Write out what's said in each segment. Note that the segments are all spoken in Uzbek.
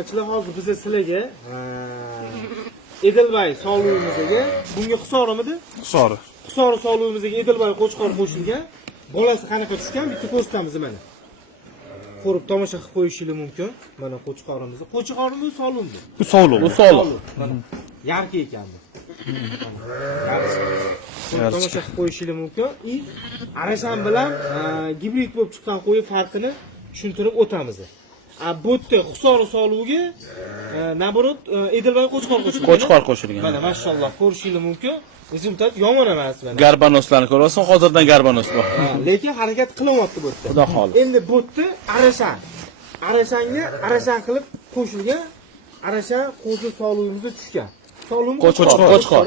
obunachilar, hozir biz sizlarga Edilbay sog'lig'imizga bunga Xusorimidi? Hisori. Xusori sog'lig'imizga Edilbay qo'chqor qo'shilgan. Bolasi qanaqa tushgan? Bitta ko'rsatamiz mana. Ko'rib tomosha qilib qo'yishingiz mumkin. Mana qo'chqorimiz. Qo'chqormi, so'lummi? Bu sog'liq. Bu so'liq. Mana yarki ekan bu. Tomosha qilib qo'yishingiz mumkin. Arashan bilan gibrid bo'lib chiqqan qo'yi farqini tushuntirib o'tamiz. Bu yerda Xusori sog'lig'iga naborot Edilbay qo'chqor qo'shilgan. Qo'chqor qo'shilgan. Mana mashalloh ko'rishingiz mumkin. Rezultat yomon emas mana. Garbanoslarni ko'rasizmi? Hozirdan garbanos bor. Lekin harakat qilyapti bu yerda. Xudo xolis. Endi bu yerda arashan. Arashanga arashan qilib qo'shilgan. Arashan qo'zi sog'lig'imizga tushgan. Sog'lig'im Qo'chqor.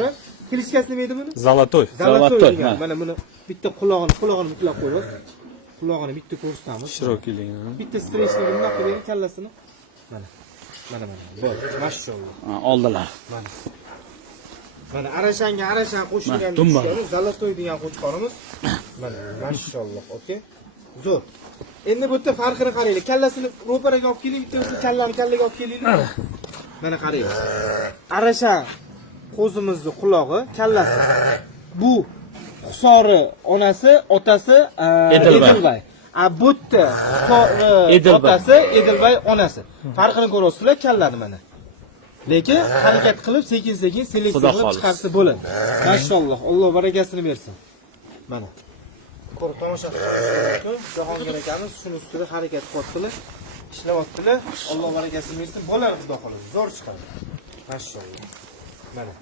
Klishkasi nima edi buni? Zolotoy. Zolotoy. Mana buni bitta qulog'ini buklab qo'yamiz. Qulog'ini bitta ko'rsatamiz. Shirokiligini. Bitta strechni bundoq qilib kallasini. Mana. Bo'l. Mashalloh. Oldilar. Mana arashanga arashan qo'shilgan tushgan Zolotoy degan qo'chqorimiz. Mana mashalloh, okey. Zo'r. Endi bu yerda farqini qaranglar. Kallasini ro'paraga olib keling, bitta kallani kallaga olib kelinglar. Mana qarang. Arashan qo'zimizning qulog'i, kallasi. Bu Xusori onasi, otasi Edilbay. Bu yerda Xusori otasi, Edilbay onasi. Farqini ko'rasizlar, kallani mana. Lekin harakat qilib sekin-sekin seleksiya qilib chiqarsa bo'ladi. Mashalloh, Alloh barakasini bersin. Mana. Ko'rib tomosha qilib, Jahongir akamiz shuni ustida harakat qilyaptilar, ishlayaptilar. Alloh barakasini bersin. Bo'ladi, xudo xohlasa, zo'r chiqadi. Mashalloh. Mana.